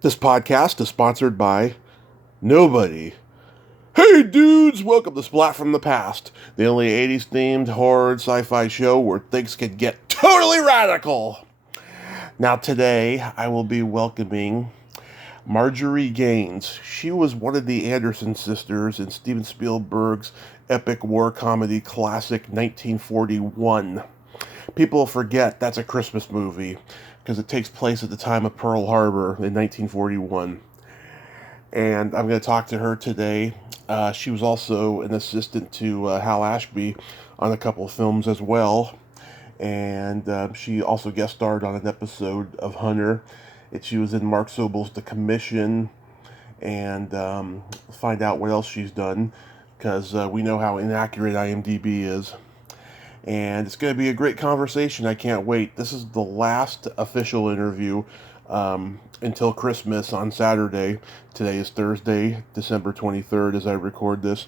This podcast is sponsored by nobody. Hey dudes, welcome to Splat from the Past, the only 80s themed horror and sci-fi show where things can get totally radical. Now today, I will be welcoming Marjorie Gaines. She was one of the Anderson sisters in Steven Spielberg's epic war comedy classic 1941. People forget that's a Christmas movie because it takes place at the time of Pearl Harbor in 1941. And I'm going to talk to her today. She was also an assistant to Hal Ashby on a couple of films as well. And she also guest starred on an episode of Hunter. She was in Mark Sobel's The Commission. And find out what else she's done, because we know how inaccurate IMDb is. And it's going to be a great conversation. I can't wait. This is the last official interview until Christmas on Saturday. Today is Thursday, December 23rd, as I record this.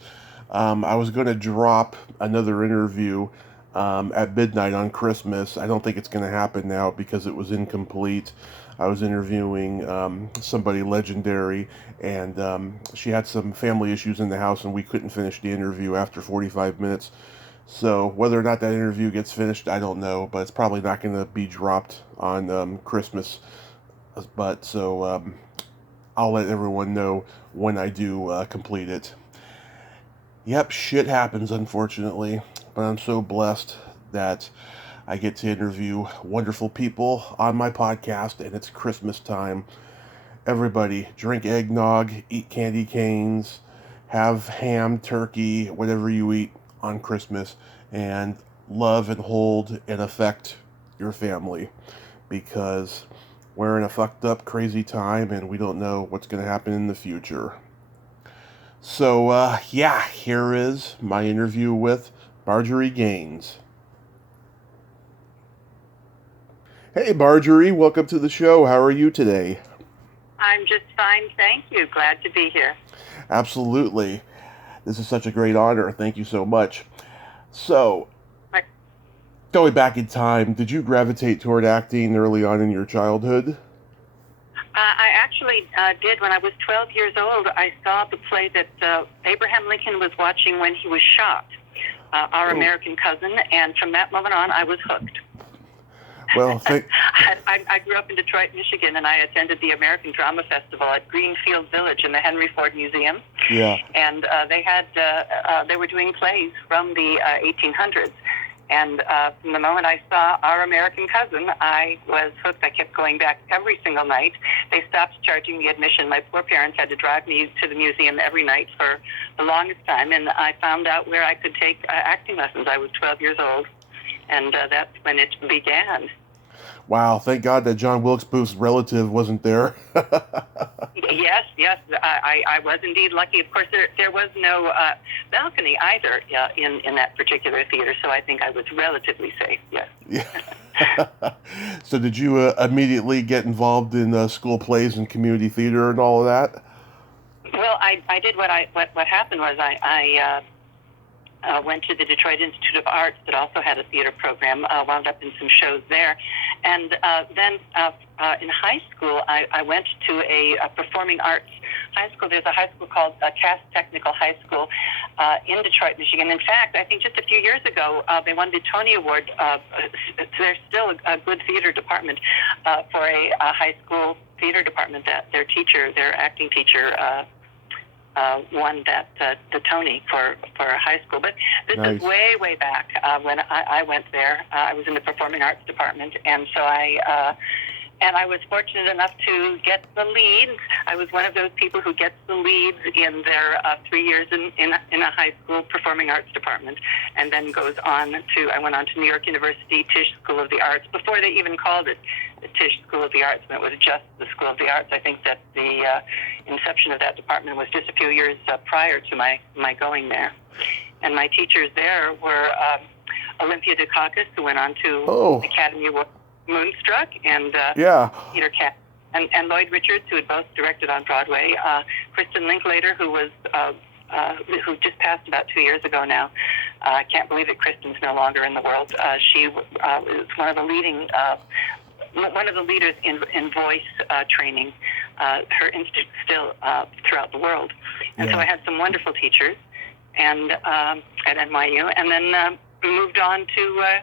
I was going to drop another interview at midnight on Christmas. I don't think it's going to happen now because it was incomplete. I was interviewing somebody legendary, and she had some family issues in the house, and we couldn't finish the interview after 45 minutes. So whether or not that interview gets finished, I don't know, but it's probably not going to be dropped on Christmas. But so I'll let everyone know when I do complete it. Yep, shit happens, unfortunately, but I'm so blessed that I get to interview wonderful people on my podcast, and it's Christmas time. Everybody, drink eggnog, eat candy canes, have ham, turkey, whatever you eat on Christmas, and love and hold and affect your family, because we're in a fucked up, crazy time, and we don't know what's going to happen in the future. So, here is my interview with Marjorie Gaines. Hey, Marjorie, welcome to the show. How are you today? I'm just fine, thank you. Glad to be here. Absolutely. This is such a great honor. Thank you so much. So, going back in time, did you gravitate toward acting early on in your childhood? I actually did. When I was 12 years old, I saw the play that Abraham Lincoln was watching when he was shot, Our American Cousin, and from that moment on, I was hooked. Well, I grew up in Detroit, Michigan, and I attended the American Drama Festival at Greenfield Village in the Henry Ford Museum. Yeah. And they were doing plays from the 1800s. And from the moment I saw Our American Cousin, I was hooked. I kept going back every single night. They stopped charging me admission. My poor parents had to drive me to the museum every night for the longest time, and I found out where I could take acting lessons. I was 12 years old, and that's when it began. Wow, thank God that John Wilkes Booth's relative wasn't there. Yes, I was indeed lucky. Of course, there was no balcony either in that particular theater, so I think I was relatively safe, yes. Yeah. So did you immediately get involved in school plays and community theater and all of that? Well, I did. What happened was I went to the Detroit Institute of Arts that also had a theater program, wound up in some shows there. And then in high school, I went to a performing arts high school. There's a high school called Cass Technical High School in Detroit, Michigan. In fact, I think just a few years ago, they won the Tony Award. There's still a good theater department for a high school theater department that their acting teacher, won the Tony for high school. But this is way back when I went there. I was in the performing arts department, and so I was fortunate enough to get the lead. I was one of those people who gets the leads in their 3 years in a high school performing arts department, and then I went on to New York University Tisch School of the Arts before they even called it the Tisch School of the Arts, and it was just the School of the Arts. I think that the inception of that department was just a few years prior to my going there. And my teachers there were Olympia Dukakis, who went on to Academy Award Moonstruck, and Peter Cat and Lloyd Richards, who had both directed on Broadway. Kristen Linklater, who just passed about 2 years ago now. I can't believe that Kristen's no longer in the world. She was one of the leaders in voice training her institute still throughout the world. And so I had some wonderful teachers and at NYU, and then moved on to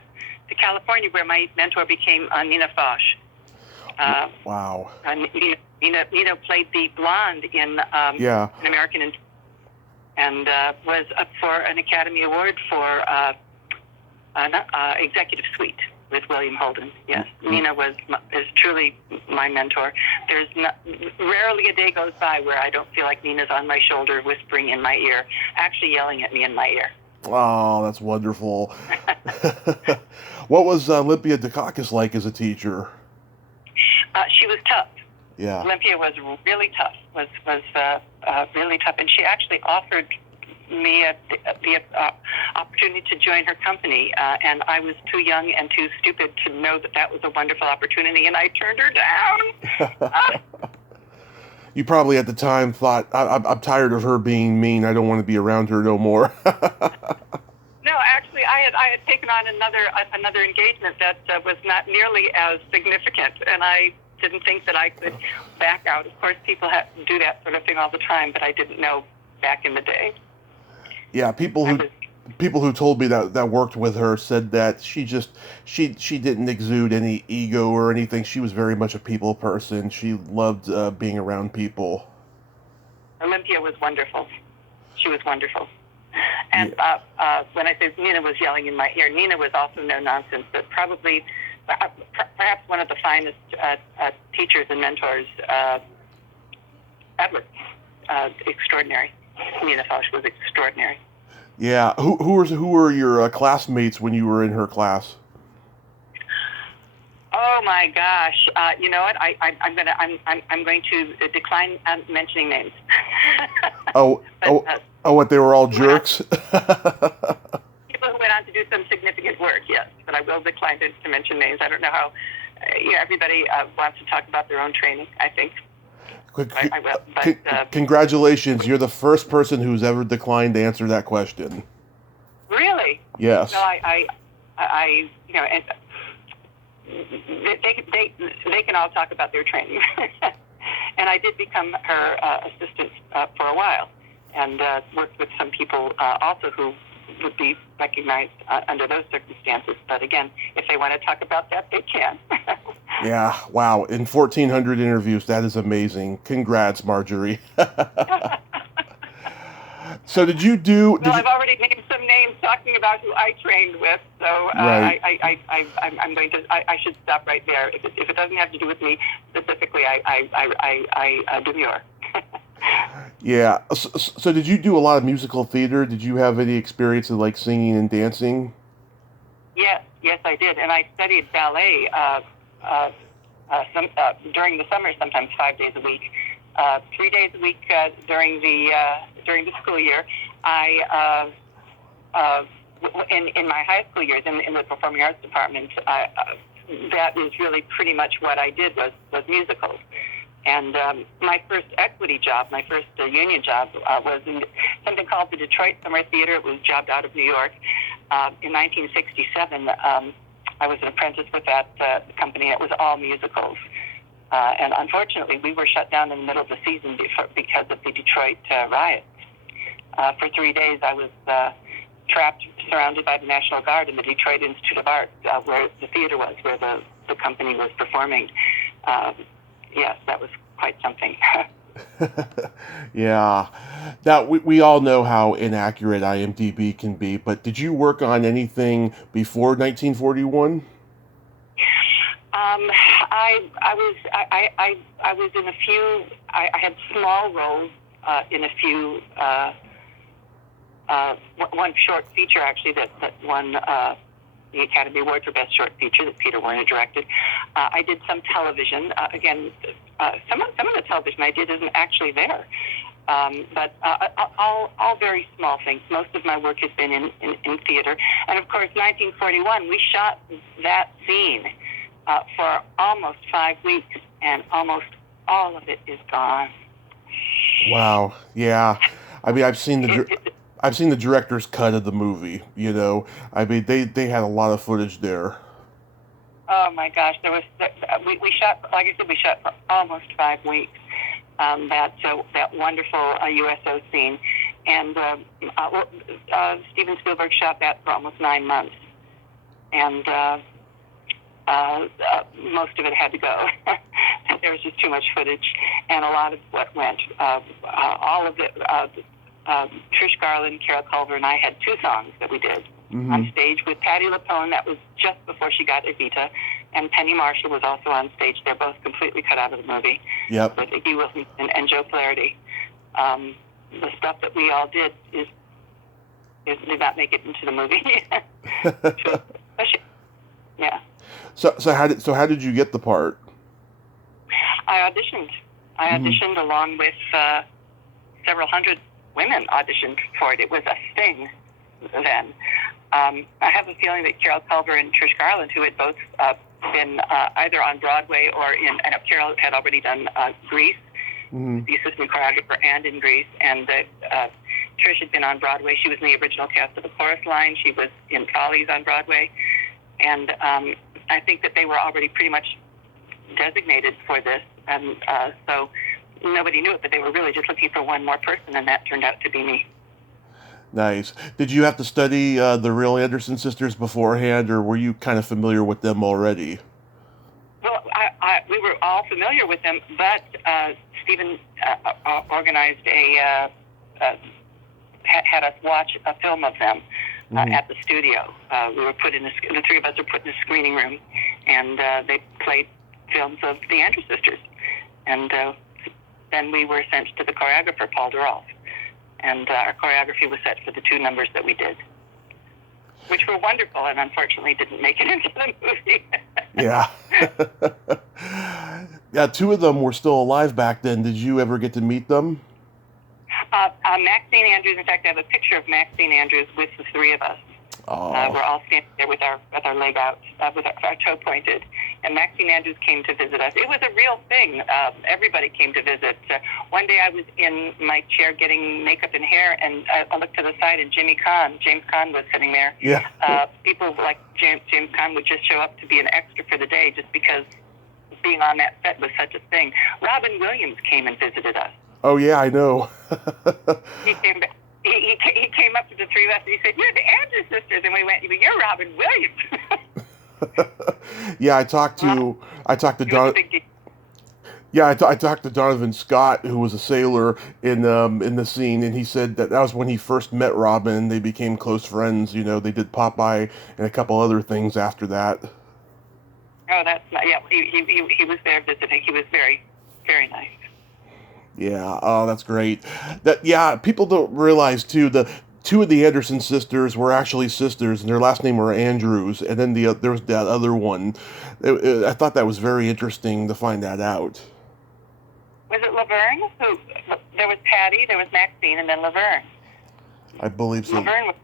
California, where my mentor became Nina Foch. Wow. Nina played the blonde in An American, and was up for an Academy Award for Executive Suite with William Holden. Yes, Nina is truly my mentor. There's rarely a day goes by where I don't feel like Nina's on my shoulder, whispering in my ear, actually yelling at me in my ear. Oh, that's wonderful. What was Olympia Dukakis like as a teacher? She was tough. Yeah. Olympia was really tough. Was really tough, and she actually offered me the opportunity to join her company, and I was too young and too stupid to know that was a wonderful opportunity, and I turned her down. You probably at the time thought, I'm tired of her being mean. I don't want to be around her no more. No, actually, I had taken on another engagement that was not nearly as significant, and I didn't think that I could back out. Of course, people do that sort of thing all the time, but I didn't know back in the day. Yeah, people who told me that worked with her said that she didn't exude any ego or anything. She was very much a people person. She loved being around people. Olympia was wonderful. She was wonderful. And when I say Nina was yelling in my ear, Nina was also no nonsense, but probably perhaps one of the finest teachers and mentors ever. Extraordinary. Nina Foch was extraordinary. Yeah. Who were your classmates when you were in her class? Oh my gosh! You know what? I'm going to decline mentioning names. What, they were all jerks? People who went on to do some significant work, yes, but I will decline to mention names. I don't know how. Everybody wants to talk about their own training, I think. I will, but, congratulations! You're the first person who's ever declined to answer that question. Really? Yes. No, and they can all talk about their training. And I did become her assistant for a while, and worked with some people also who would be recognized under those circumstances. But again, if they want to talk about that, they can. Yeah, wow. In 1,400 interviews, that is amazing. Congrats, Marjorie. So did you do... I've already named some names talking about who I trained with, so right. I'm going to... I should stop right there. If it doesn't have to do with me specifically, I demur. Yeah. So did you do a lot of musical theater? Did you have any experience in like singing and dancing? Yes, I did, and I studied ballet during the summer, sometimes 5 days a week, 3 days a week during the school year. I in my high school years in the performing arts department, that was really pretty much what I did was musicals. And my first equity job, my first union job, was in something called the Detroit Summer Theater. It was jobbed out of New York. In 1967, I was an apprentice with that company. It was all musicals. And unfortunately, we were shut down in the middle of the season because of the Detroit riots. For 3 days, I was trapped, surrounded by the National Guard in the Detroit Institute of Art, where the theater was, where the company was performing. Yes, that was quite something. Yeah. Now, we all know how inaccurate IMDb can be, but did you work on anything before 1941? I was in a few. I had small roles in a few. One short feature actually that won the Academy Award for Best Short Feature that Peter Werner directed. I did some television. Again, some of the television I did isn't actually there. But all very small things. Most of my work has been in theater. And of course, 1941, we shot that scene for almost 5 weeks, and almost all of it is gone. Wow. Yeah. I mean, I've seen the director's cut of the movie. You know, I mean, they had a lot of footage there. Oh my gosh, we shot, like I said, we shot for almost 5 weeks. that wonderful USO scene. And Steven Spielberg shot that for almost 9 months. And most of it had to go. There was just too much footage. And a lot of what went, all of it, Trish Garland, Carol Culver, and I had 2 songs that we did on stage with Patti LuPone. That was just before she got Evita. And Penny Marshall was also on stage. They're both completely cut out of the movie. Yep. With Iggy Wilson and Joe Flaherty. The stuff that we all did did not make it into the movie. Yeah. So how did you get the part? I auditioned. I auditioned along with several hundred women auditioned for it. It was a thing then. I have a feeling that Carol Culver and Trish Garland, who had both been either on Broadway or and Carol had already done Grease, the assistant choreographer, and in Grease, and Trish had been on Broadway. She was in the original cast of The Chorus Line. She was in Follies on Broadway, and I think that they were already pretty much designated for this, and so nobody knew it, but they were really just looking for one more person, and that turned out to be me. Nice. Did you have to study the real Anderson sisters beforehand, or were you kind of familiar with them already? Well, we were all familiar with them, but Stephen organized had us watch a film of them at the studio. We were the 3 of us were put in a screening room, and they played films of the Andrews sisters. And then we were sent to the choreographer, Paul Durrell. And our choreography was set for the 2 numbers that we did, which were wonderful and unfortunately didn't make it into the movie. Yeah. Yeah, 2 of them were still alive back then. Did you ever get to meet them? Maxine Andrews, in fact, I have a picture of Maxine Andrews with the 3 of us. Oh. We're all standing there with our leg out, with our toe pointed. And Maxine Andrews came to visit us. It was a real thing. Everybody came to visit. One day I was in my chair getting makeup and hair, and I looked to the side, and James Caan was sitting there. Yeah. People like James Caan would just show up to be an extra for the day just because being on that set was such a thing. Robin Williams came and visited us. Oh, yeah, I know. He came back. He came up to the 3 of us and he said, "You're the Andrews sisters," and we went, "You're Robin Williams." Yeah, I talked to Don. Yeah, I talked to Donovan Scott, who was a sailor in the scene, and he said that was when he first met Robin. They became close friends. You know, they did Popeye and a couple other things after that. Oh, that's not, yeah. He was there visiting. He was very, very nice. Yeah, oh, that's great. People don't realize too, the 2 of the Anderson sisters were actually sisters, and their last name were Andrews, and then there was that other one. I thought that was very interesting to find that out. Was it Laverne? There was Patty, there was Maxine, and then Laverne. I believe so. Laverne was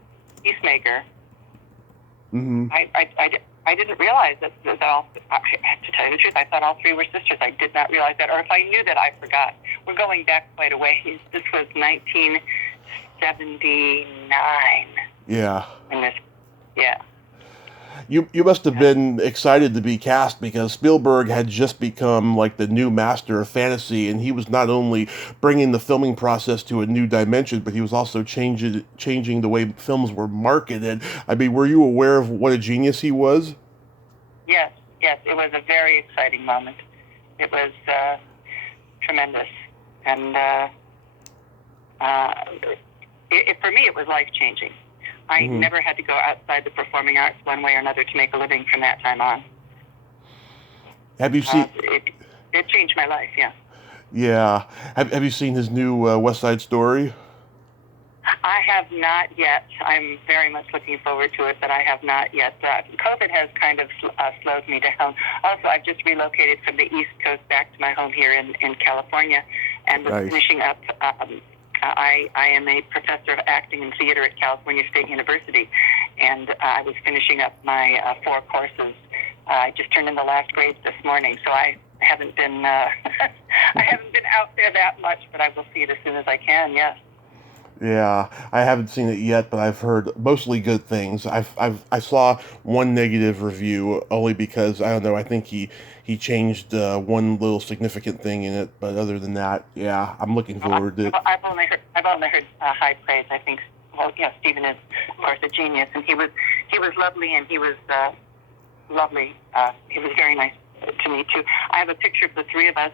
Peacemaker. Mm-hmm. I didn't realize that all, to tell you the truth, I thought all 3 were sisters. I did not realize that, or if I knew that, I forgot. We're going back quite a ways. This was 1979. Yeah. Yeah. You must have been excited to be cast, because Spielberg had just become like the new master of fantasy, and he was not only bringing the filming process to a new dimension, but he was also changing the way films were marketed. I mean, were you aware of what a genius he was? Yes, it was a very exciting moment. It was tremendous, and for me, it was life-changing. I never had to go outside the performing arts one way or another to make a living from that time on. Have you seen... It changed my life, yeah. Yeah. Have you seen his new West Side Story? I have not yet. I'm very much looking forward to it, but I have not yet. COVID has kind of slowed me down. Also, I've just relocated from the East Coast back to my home here in California, and was finishing up... I am a professor of acting and theater at California State University, and I was finishing up my 4 courses. I just turned in the last grades this morning, so I haven't been I haven't been out there that much, but I will see it as soon as I can. Yes. Yeah, I haven't seen it yet, but I've heard mostly good things. I saw one negative review only because I don't know. I think he changed one little significant thing in it, but other than that, yeah, I'm looking forward to it. I've only heard high praise. I think Steven is of course a genius, and he was lovely, and he was lovely. He was very nice to me too. I have a picture of the three of us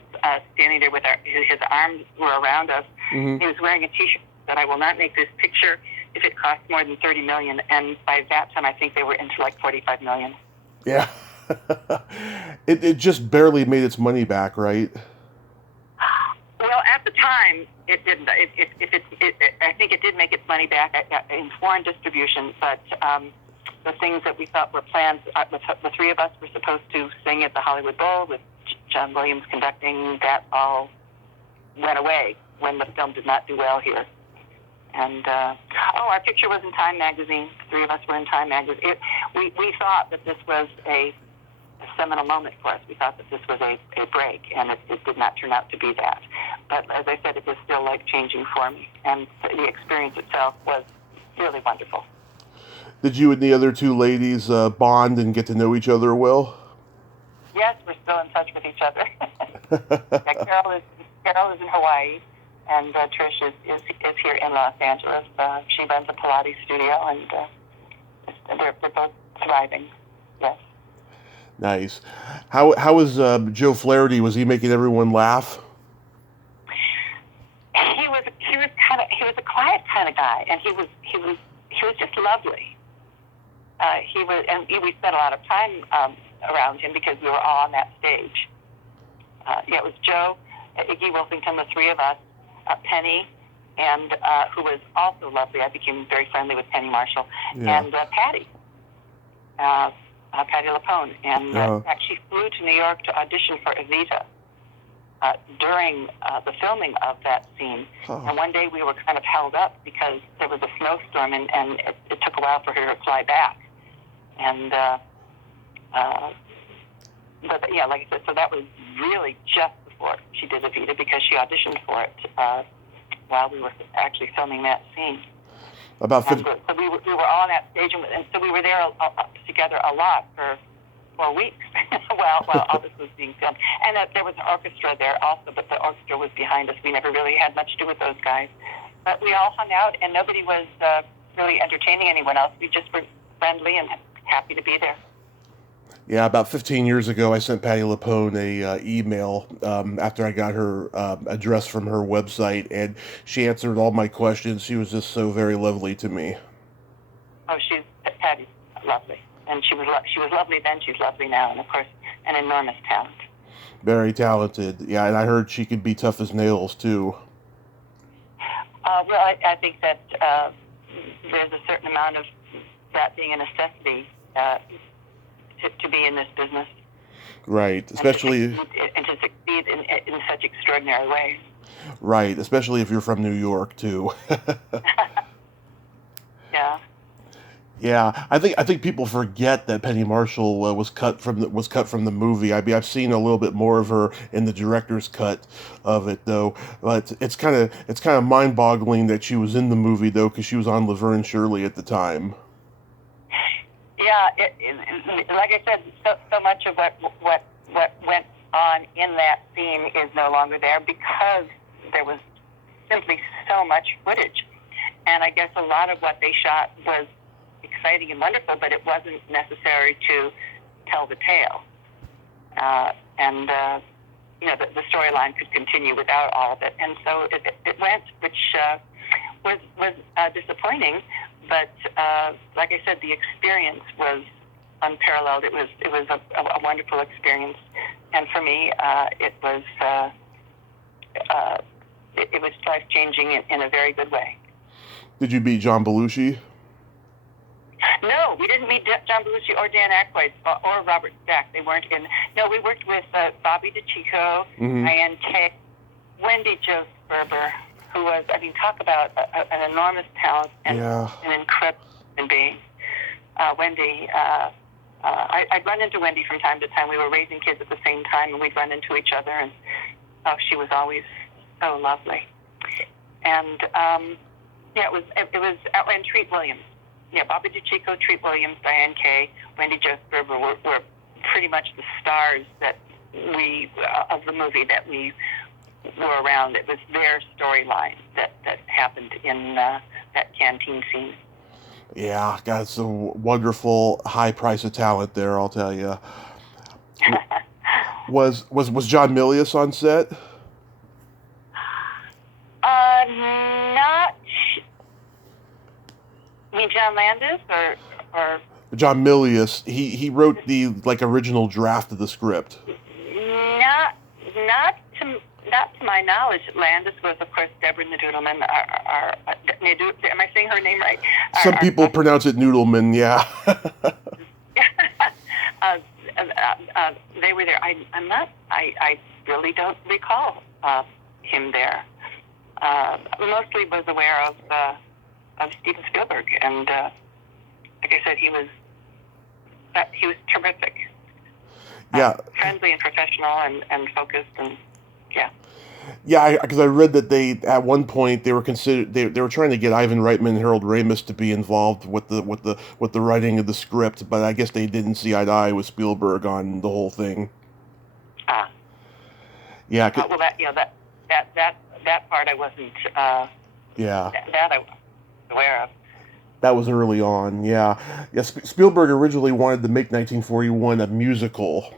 standing there with his arms were around us. Mm-hmm. He was wearing a T-shirt that I will not make this picture if it costs more than $30 million. And by that time, I think they were into like $45 million. Yeah, it just barely made its money back, right? Well, at the time, it didn't. I think it did make its money back in foreign distribution, but the things that we thought were planned, the three of us were supposed to sing at the Hollywood Bowl with John Williams conducting, that all went away when the film did not do well here. And, our picture was in Time magazine. The three of us were in Time magazine. We thought that this was a seminal moment for us. We thought that this was a break, and it did not turn out to be that. But as I said, it was still life-changing for me, and the experience itself was really wonderful. Did you and the other two ladies bond and get to know each other well? Yes, we're still in touch with each other. Carol is in Hawaii, and Tisch is here in Los Angeles. She runs a Pilates studio, and they're both thriving. Yes. Nice. How was Joe Flaherty? Was he making everyone laugh? He was a quiet kind of guy, and he was just lovely. We spent a lot of time around him because we were all on that stage. It was Joe, Iggy Wolfington, the three of us, Penny, and who was also lovely. I became very friendly with Penny Marshall, and Patty LaPone, and actually flew to New York to audition for Evita during the filming of that scene. Oh. And one day we were kind of held up because there was a snowstorm, and it took a while for her to fly back. And but yeah, like I said, so that was really just before she did Evita, because she auditioned for it while we were actually filming that scene. About 50. So we were all on that stage, and so we were there together a lot for 4 weeks while all this was being filmed. And there was an orchestra there also, but the orchestra was behind us. We never really had much to do with those guys. But we all hung out, and nobody was really entertaining anyone else. We just were friendly and happy to be there. Yeah, about 15 years ago, I sent Patty LaPone a email after I got her address from her website, and she answered all my questions. She was just so very lovely to me. Oh, Patty's lovely, and she was lovely then. She's lovely now, and of course, an enormous talent. Very talented, yeah, and I heard she could be tough as nails too. Well, I think that there's a certain amount of that being a necessity. To be in this business. Right, especially... And to succeed in such extraordinary ways. Right, especially if you're from New York, too. Yeah. Yeah, I think people forget that Penny Marshall was cut from the movie. I've seen a little bit more of her in the director's cut of it, though. But it's kind of mind-boggling that she was in the movie, though, because she was on Laverne and Shirley at the time. Yeah, like I said, so much of what went on in that scene is no longer there because there was simply so much footage. And I guess a lot of what they shot was exciting and wonderful, but it wasn't necessary to tell the tale. The storyline could continue without all of it. And so it went, which was disappointing. But like I said, the experience was unparalleled. It was a wonderful experience, and for me, it was life-changing in a very good way. Did you meet John Belushi? No, we didn't meet John Belushi or Dan Aykroyd or Robert Stack. They weren't in. No, we worked with Bobby DeCicco, Diane Kay, Wendy Jo Sperber, who was, talk about an enormous talent and an incredible human being. Wendy, I'd run into Wendy from time to time. We were raising kids at the same time, and we'd run into each other, and she was always so lovely. And Yeah, it was and Treat Williams. Yeah, Bobby DeCicco, Treat Williams, Diane Kay, Wendy Jess Gerber were pretty much the stars that we of the movie that we were around. It was their storyline that happened in that canteen scene. Yeah, got some wonderful high price of talent there, I'll tell you. Was John Milius on set? Not. You mean John Landis or John Milius, he wrote the original draft of the script. Not to my knowledge. Landis was, of course, Deborah Noodleman. Am I saying her name right? Some people pronounce it Noodleman, yeah. They were there. I'm not. I really don't recall him there. Mostly was aware of Steven Spielberg, and like I said, he was terrific. Yeah. Friendly and professional and focused, and yeah. Yeah, because I read that they at one point they were trying to get Ivan Reitman and Harold Ramis to be involved with the writing of the script, but I guess they didn't see eye to eye with Spielberg on the whole thing. Yeah. Well, that part I wasn't. Yeah. That I was aware of. That was early on. Yeah. Yeah. Spielberg originally wanted to make 1941 a musical.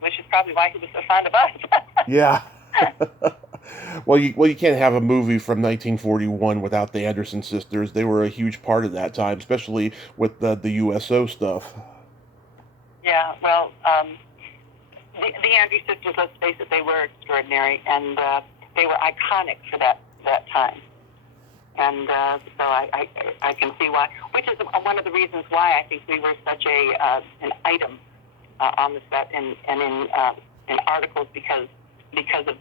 Which is probably why he was so fond of us. Yeah. Well, you can't have a movie from 1941 without the Anderson sisters. They were a huge part of that time, especially with the USO stuff. Yeah. Well, the Andrews sisters, let's face it, they were extraordinary, and they were iconic for that time. And so I can see why, which is one of the reasons why I think we were such an item on the set and in articles because of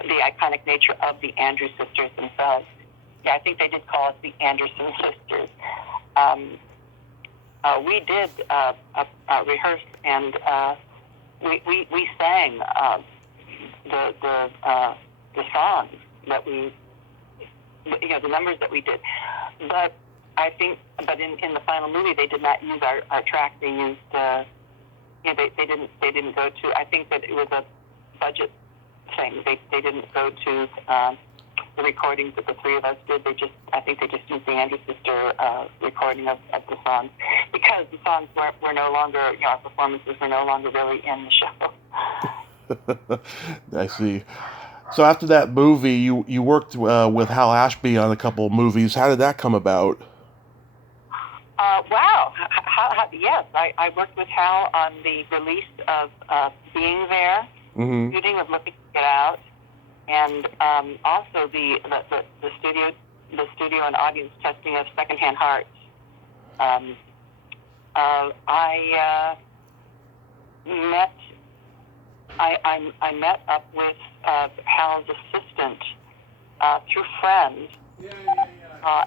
the iconic nature of the Andrews sisters themselves. Yeah, I think they did call us the Anderson sisters. We did rehearse, and we sang the songs that we, the numbers that we did. But I think, in the final movie, they did not use our track. They used, they didn't go to. I think that it was a budget thing. They didn't go to the recordings that the three of us did. I think they just used the Andrews sister recording of the songs, because the songs were no longer, our performances were no longer really in the show. I see. So after that movie, you worked with Hal Ashby on a couple of movies. How did that come about? Wow. Yes, I worked with Hal on the release of Being There, shooting of Lookin, Get Out, and also the studio and audience testing of Secondhand Hearts. I met up with Hal's assistant through friends,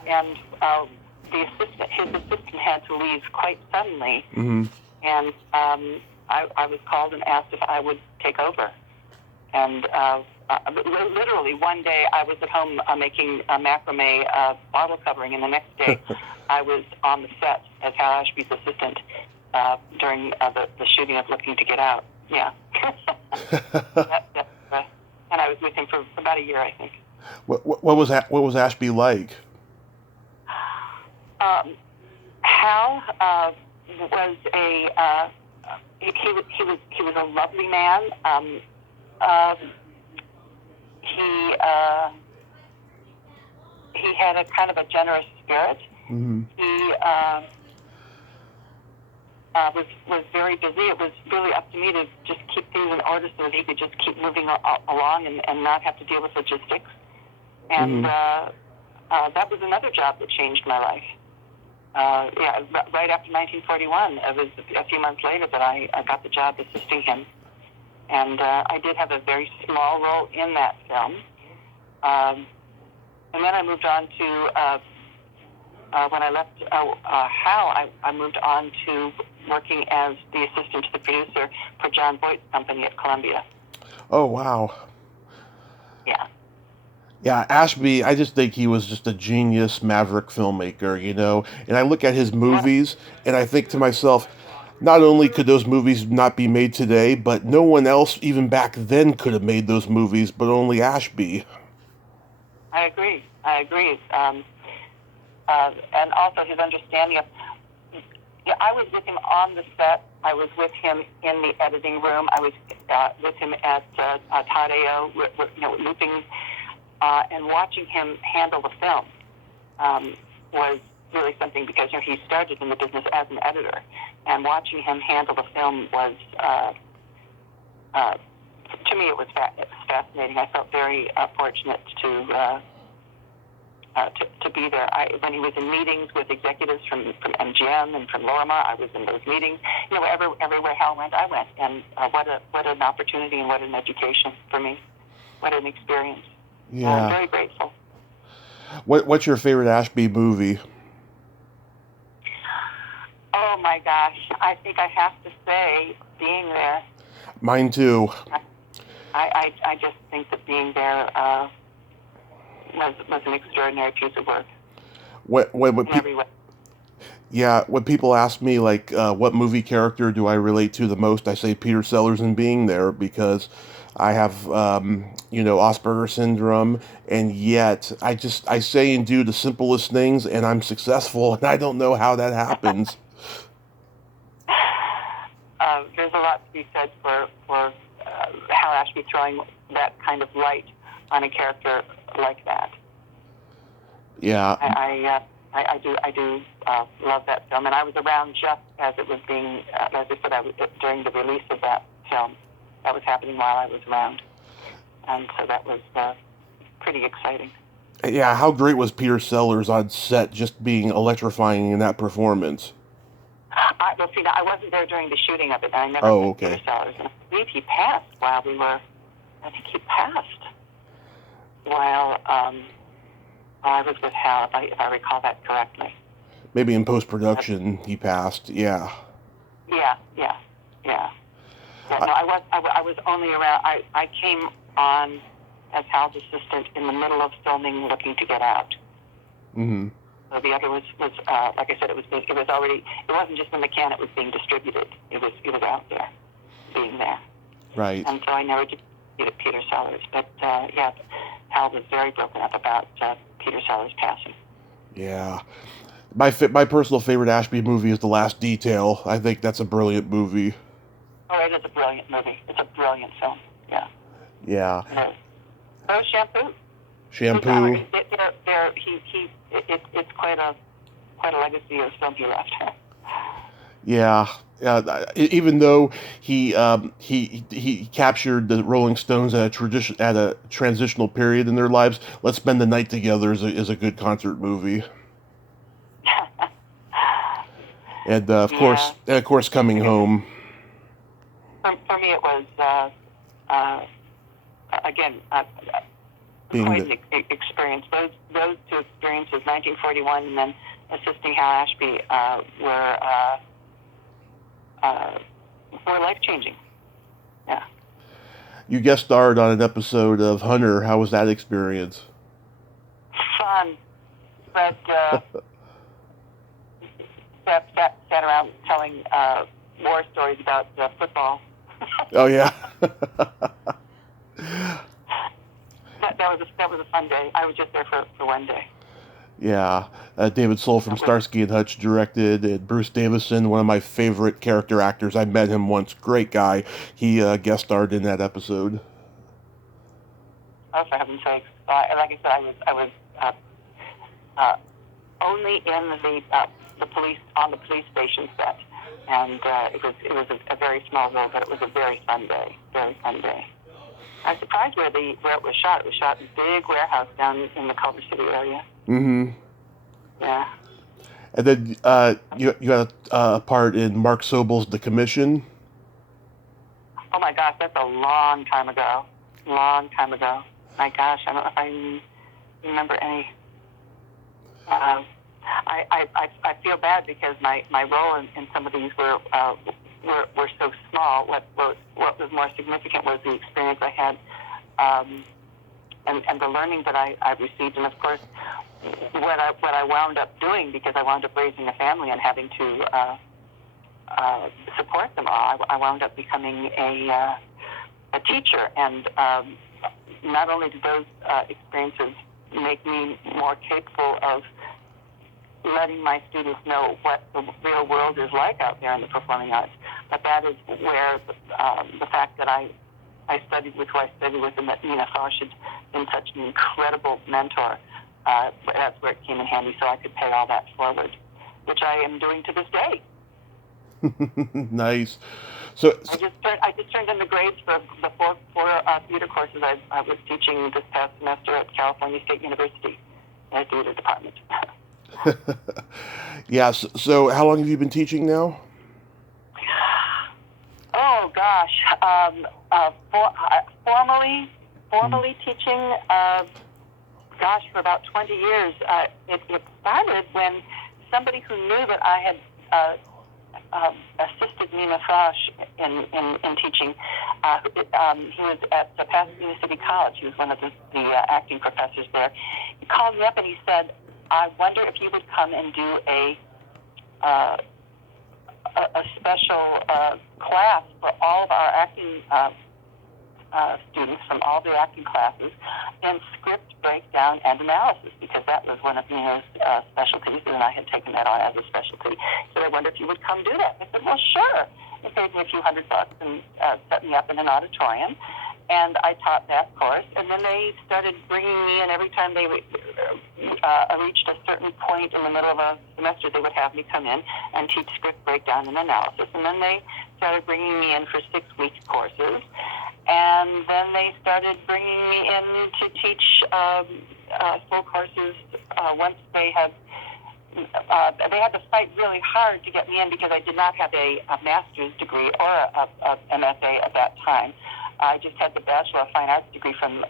and his assistant had to leave quite suddenly, and I was called and asked if I would take over. And literally one day I was at home making macrame bottle covering, and the next day I was on the set as Hal Ashby's assistant during the shooting of Looking to Get Out. Yeah. And I was with him for about a year, I think. What was Ashby like? Hal was he was a lovely man. He had a kind of a generous spirit. He was very busy. It was really up to me to just keep things in order so that he could just keep moving along and not have to deal with logistics. And that was another job that changed my life. Right after 1941, it was a few months later that I got the job assisting him. And I did have a very small role in that film. And then I moved on to, when I left Hal, I moved on to working as the assistant to the producer for John Voight's company at Columbia. Oh, wow. Yeah. Yeah, Ashby, I just think he was just a genius maverick filmmaker, and I look at his Yeah, movies and I think to myself, not only could those movies not be made today, but no one else even back then could have made those movies, but only Ashby. I agree. I agree. And also his understanding of. Yeah, I was with him on the set. I was with him in the editing room. I was with him at Tadeo, looping, and watching him handle the film was really something because he started in the business as an editor, and watching him handle the film was, to me, it was fascinating. I felt very fortunate to be there. When he was in meetings with executives from MGM and from Lorima, I was in those meetings. Everywhere Hal went, I went, and what an opportunity and what an education for me. What an experience. I'm Yeah. very grateful. What's your favorite Ashby movie? Oh my gosh, I think I have to say, Being There. Mine too. I just think that Being There was an extraordinary piece of work When in every way. Yeah, when people ask me like what movie character do I relate to the most, I say Peter Sellers in Being There because I have Asperger's syndrome, and yet I say and do the simplest things, and I'm successful, and I don't know how that happens. There's a lot to be said for Hal Ashby throwing that kind of light on a character like that. Yeah, I do love that film, and I was around just as it was being, as I said, I was during the release of that film. That was happening while I was around, and so that was pretty exciting. yeah. How great was Peter Sellers on set, just being electrifying in that performance? Well, see, I wasn't there during the shooting of it, and I never Oh, met Peter okay. Sellers. And I believe he passed while we were. I think he passed while I was with Hal, if I recall that correctly. Maybe in post production he passed. Yeah. Yeah. No, I was only around. I came on as Hal's assistant in the middle of filming Looking to Get Out. Mm-hmm. So the other was like I said, it was already. It wasn't just in the can; it was being distributed. It was out there, being there. Right. And so I never did Peter Sellers, but yeah, Hal was very broken up about Peter Sellers passing. Yeah. My personal favorite Ashby movie is The Last Detail. I think that's a brilliant movie. Oh, it is a brilliant movie. It's a brilliant film. Yeah. Yeah. It is. So Shampoo. Shampoo. It's quite a legacy of film he left. Yeah. Even though he captured the Rolling Stones at a transitional period in their lives, Let's Spend the Night Together is a good concert movie. And Yeah. of course, Coming Home. For me, it was again Being quite the an experience. Those two experiences, 1941 and then assisting Hal Ashby, were life changing. Yeah. You guest starred on an episode of Hunter. How was that experience? Fun, but sat around telling war stories about football. Oh yeah. That was a fun day. I was just there for one day. Yeah, David Soul from Starsky and Hutch directed, and Bruce Davison, one of my favorite character actors. I met him once. Great guy. He guest starred in that episode. Oh, for heaven's sakes! Like I said, I was only in the police on the police station set, and it was a very small role, but it was a very fun day. Very fun day. I'm surprised where it was shot. It was shot in a big warehouse down in the Culver City area. Mm-hmm. Yeah. And then you got a part in Mark Sobel's The Commission. Oh my gosh, that's a long time ago. Long time ago. My gosh, I don't know if I remember any. I feel bad because my role in some of these were so small. What was more significant was the experience I had and the learning that I received, and of course, what I wound up doing, because I wound up raising a family and having to support them all. I wound up becoming a teacher, and not only did those experiences make me more capable of letting my students know what the real world is like out there in the performing arts, but that is where the fact that I studied with who I studied with, and that Nina Foch had been such an incredible mentor, that's where it came in handy, so I could pay all that forward, which I am doing to this day. Nice. So I just turned in the grades for the four theater courses I was teaching this past semester at California State University in the theater department. yeah. So how long have you been teaching now? Oh gosh, formally teaching. For about 20 years. It started when somebody who knew that I had assisted Nina Foch in teaching. He was at Pasadena City College. He was one of the acting professors there. He called me up and he said, "I wonder if you would come and do a special class for all of our acting students from all the acting classes in script breakdown and analysis," because that was one of Nina's specialties, and I had taken that on as a specialty. So I wonder if you would come do that. I said, "Well, sure." They paid me a few $100 and set me up in an auditorium, and I taught that course. And then they started bringing me in every time they reached a certain point in the middle of a semester. They would have me come in and teach script breakdown and analysis. And then they started bringing me in for 6-week courses. And then they started bringing me in to teach full courses once they had to fight really hard to get me in, because I did not have a master's degree or a MFA at that time. I just had the Bachelor of Fine Arts degree from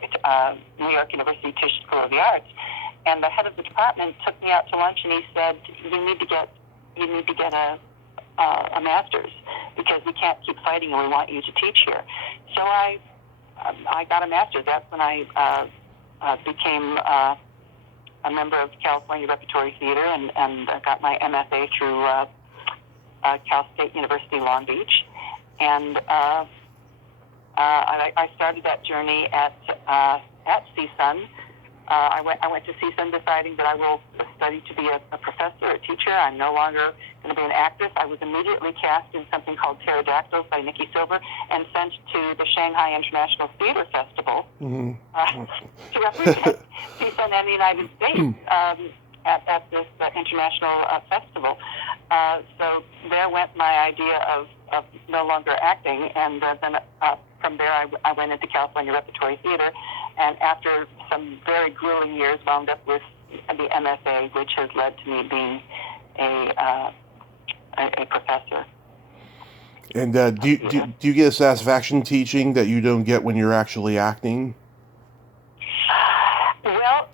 New York University Tisch School of the Arts. And the head of the department took me out to lunch, and he said, "You need to get a master's, because we can't keep fighting, and we want you to teach here." So I got a master's. That's when I became a member of California Repertory Theater, and got my MFA through Cal State University Long Beach. And I started that journey at CSUN. I went to CSUN deciding that I will study to be a professor, a teacher. I'm no longer going to be an actress. I was immediately cast in something called Pterodactyls by Nikki Silver and sent to the Shanghai International Theater Festival to represent CSUN and the United States at this international festival. So there went my idea of no longer acting, and then from there I went into California Repertory Theater, and after some very grueling years, wound up with the MFA, which has led to me being a professor. And do you get a satisfaction teaching that you don't get when you're actually acting? Well,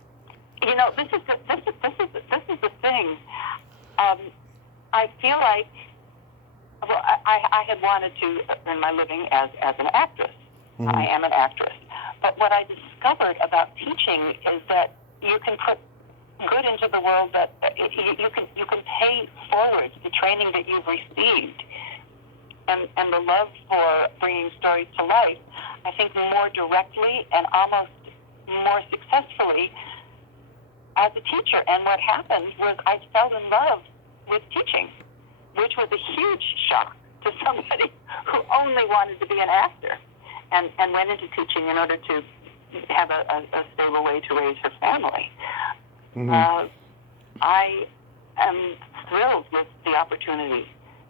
this is the thing. I feel like, I had wanted to earn my living as an actress. Mm-hmm. I am an actress. But what I discovered about teaching is that you can put good into the world, that you can pay forward the training that you've received and the love for bringing stories to life, I think, more directly and almost more successfully as a teacher. And what happened was I fell in love with teaching, which was a huge shock to somebody who only wanted to be an actor, and went into teaching in order to have a stable way to raise her family. Mm-hmm. I am thrilled with the opportunity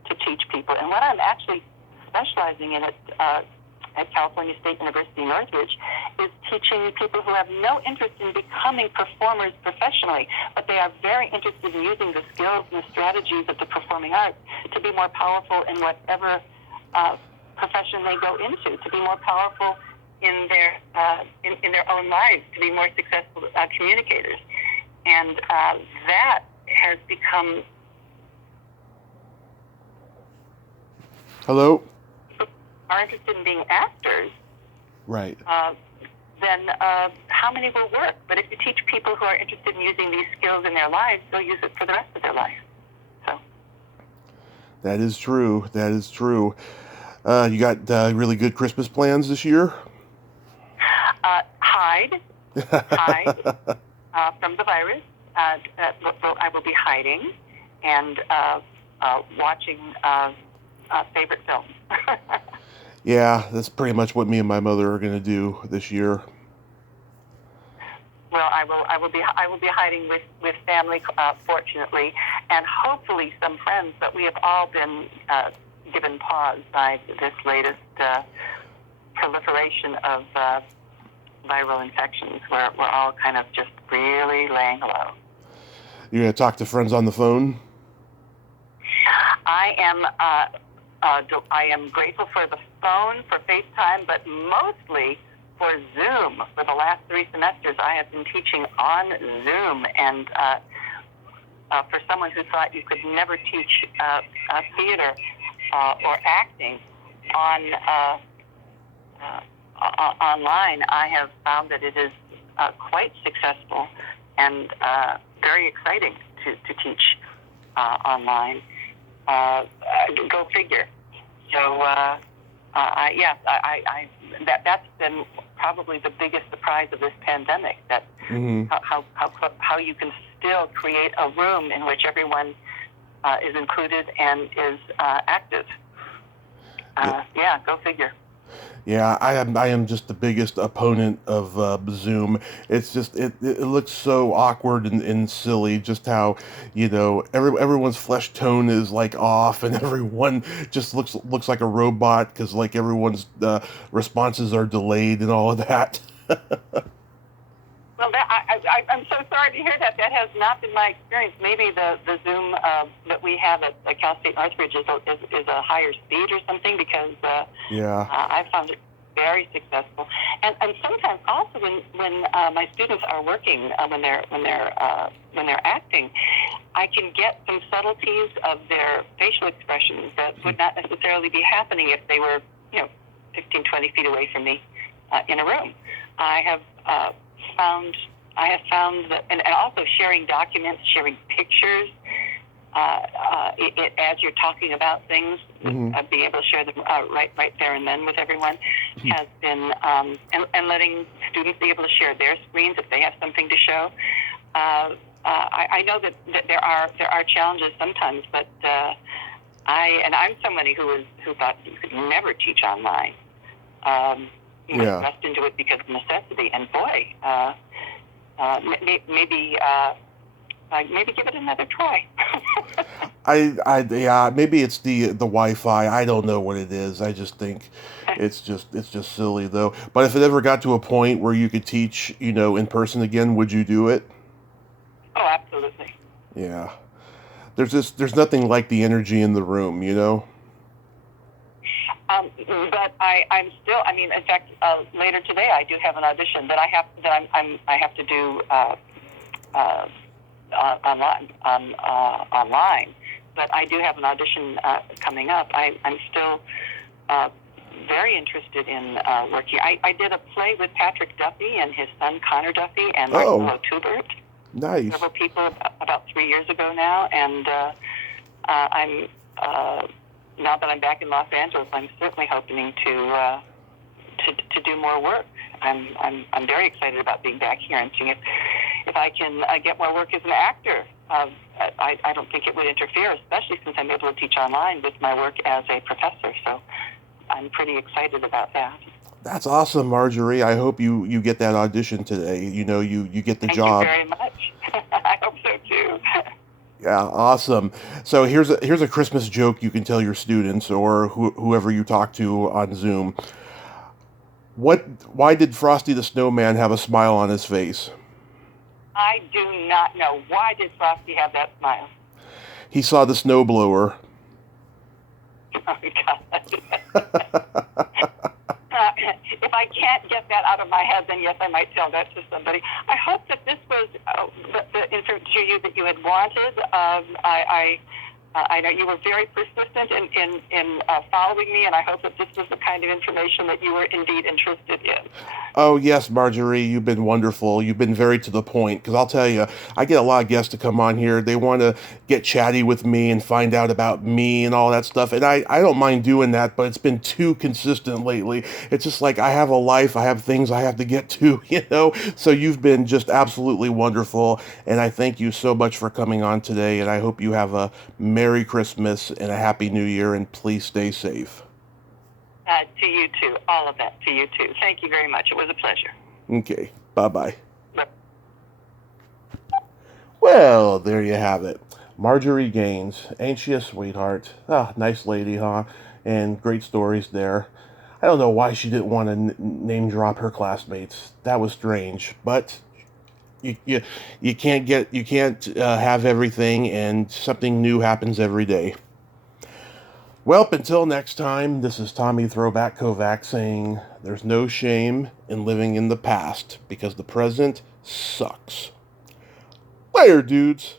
to teach people. And what I'm actually specializing in at California State University Northridge is teaching people who have no interest in becoming performers professionally, but they are very interested in using the skills and the strategies of the performing arts to be more powerful in whatever profession they go into, to be more powerful in their own lives, to be more successful communicators. And that has become... Hello? Are interested in being actors, right? Then how how many will work? But if you teach people who are interested in using these skills in their lives, they'll use it for the rest of their life. So. That is true. That is true. You got really good Christmas plans this year? Hide from the virus. I will be hiding and watching favorite films. Yeah, that's pretty much what me and my mother are going to do this year. Well, I will be hiding with family, fortunately, and hopefully some friends. But we have all been given pause by this latest proliferation of viral infections. We're all kind of just really laying low. You're going to talk to friends on the phone? I am grateful for the phone, for FaceTime, but mostly for Zoom. For the last 3 semesters, I have been teaching on Zoom, and for someone who thought you could never teach theater or acting online, I have found that it is quite successful and very exciting to teach online. Go figure. So, that's been probably the biggest surprise of this pandemic. That how you can still create a room in which everyone is included and is active. Go figure. Yeah, I am just the biggest opponent of Zoom. It's just it looks so awkward and silly. Just how everyone's flesh tone is like off, and everyone just looks like a robot because like everyone's responses are delayed and all of that. Well, I'm so sorry to hear that. That has not been my experience. Maybe the Zoom that we have at Cal State Northridge is a higher speed or something, because I found it very successful. And sometimes also when my students are working, when they're acting, I can get some subtleties of their facial expressions that would not necessarily be happening if they were 15, 20 feet away from me in a room. I have found that, and also sharing documents, sharing pictures, as you're talking about things, being able to share them right there and then with everyone has been, and letting students be able to share their screens if they have something to show. I know that there are challenges sometimes, but I'm somebody who thought you could never teach online. Thrust into it because of necessity, and boy, maybe give it another try. Maybe it's the Wi-Fi. I don't know what it is. I just think it's just silly though. But if it ever got to a point where you could teach, in person again, would you do it? Oh, absolutely. Yeah. There's nothing like the energy in the room, But I'm still. I mean, in fact, later today I do have an audition that I have to do online. But I do have an audition coming up. I'm still very interested in working. I did a play with Patrick Duffy and his son Connor Duffy and Marcelo Tubert. Nice. Several people about 3 years ago now, and I'm. Now that I'm back in Los Angeles, I'm certainly hoping to do more work. I'm very excited about being back here and seeing if I can get more work as an actor. I don't think it would interfere, especially since I'm able to teach online, with my work as a professor. So I'm pretty excited about that. That's awesome, Marjorie. I hope you get that audition today. You get the job. Thank you very much. I hope so too. Yeah, awesome. So here's a Christmas joke you can tell your students or whoever you talk to on Zoom. Why did Frosty the Snowman have a smile on his face? I do not know. Why did Frosty have that smile? He saw the snowblower. Oh, God. If I can't get that out of my head, then yes, I might tell that to somebody. I hope that this was the interview that you had wanted. I know you were very persistent in following me, and I hope that this was the kind of information that you were indeed interested in. Oh, yes, Marjorie, you've been wonderful. You've been very to the point. Because I'll tell you, I get a lot of guests to come on here. They want to get chatty with me and find out about me and all that stuff. And I don't mind doing that, but it's been too consistent lately. It's just like I have a life, I have things I have to get to, you know? So you've been just absolutely wonderful. And I thank you so much for coming on today. And I hope you have a Merry Christmas and a Happy New Year. And please stay safe. To you too, all of that to you too. Thank you very much. It was a pleasure. Okay, bye-bye. Bye. Well, there you have it. Marjorie Gaines. Ain't she a sweetheart? Ah, nice lady, huh? And great stories there. I don't know why she didn't want to name drop her classmates. That was strange. But you can't have everything, and something new happens every day. Well, until next time, this is Tommy Throwback Kovac saying there's no shame in living in the past because the present sucks. Later, dudes.